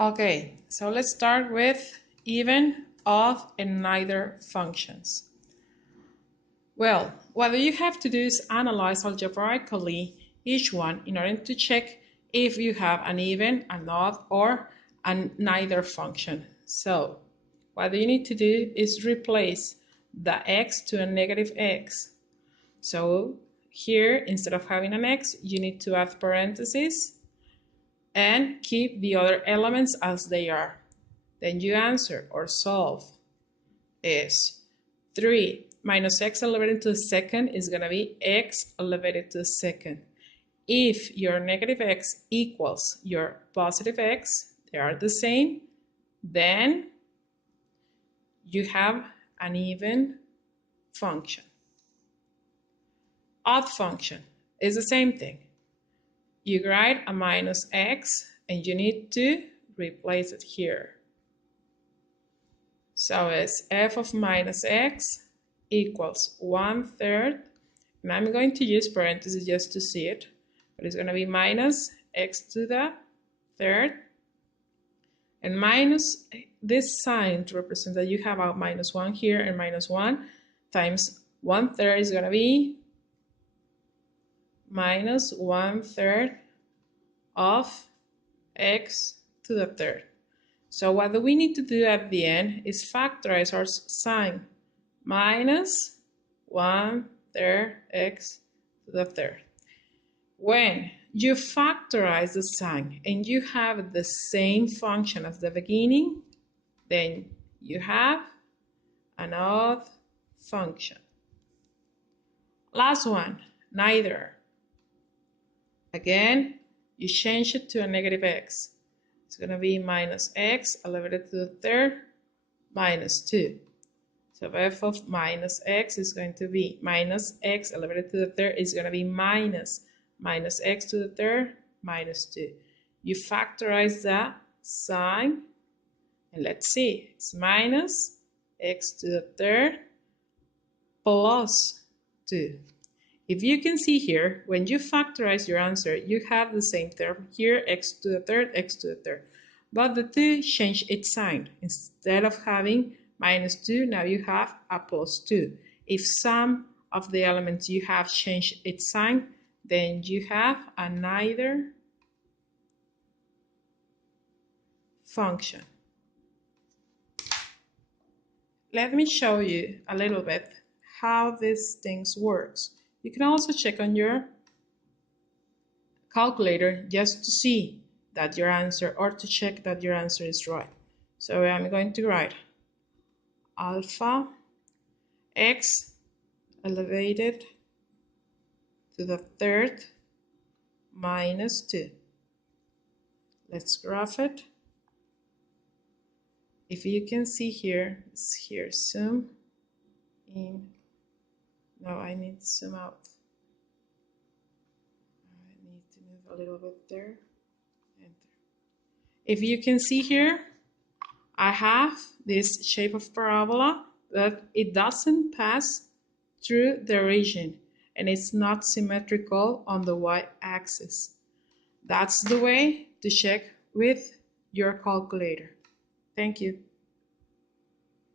Okay, so let's start with even, odd, and neither functions. Well, what you have to do is analyze algebraically each one in order to check if you have an even, an odd, or a neither function. So, what you need to do is replace the x to a negative x. So, here, instead of having an x, you need to add parentheses and keep the other elements as they are. Then you answer or solve is 3 minus x elevated to the second is going to be x elevated to the second. If your negative x equals your positive x, they are the same, then you have an even function. Odd function is the same thing. You write a minus x and you need to replace it here. So it's f of minus x equals 1/3, and I'm going to use parentheses just to see it, but it's going to be minus x to the third, and minus this sign to represent that you have a minus 1 here, and minus 1 times 1/3 is going to be minus 1/3 of x to the third. So what we need to do at the end is factorize our sign, minus 1/3 x to the third. When you factorize the sign and you have the same function as the beginning, then you have an odd function. Last one, neither. Again, you change it to a negative x. It's going to be minus x elevated to the third minus 2. So f of minus x is going to be minus x elevated to the third is going to be minus x to the third minus 2. You factorize that sign, and let's see, it's minus x to the third plus 2. If you can see here, when you factorize your answer, you have the same term here, x to the third, x to the third. But the 2 changed its sign. Instead of having minus 2, now you have a plus 2. If some of the elements you have changed its sign, then you have a neither function. Let me show you a little bit how these things works. You can also check on your calculator just to see that your answer, or to check that your answer is right. So I'm going to write alpha x elevated to the third minus 2. Let's graph it. If you can see here, it's here, zoom in. No, I need to zoom out. I need to move a little bit there. Enter. If you can see here, I have this shape of parabola, but it doesn't pass through the region, and it's not symmetrical on the y-axis. That's the way to check with your calculator. Thank you.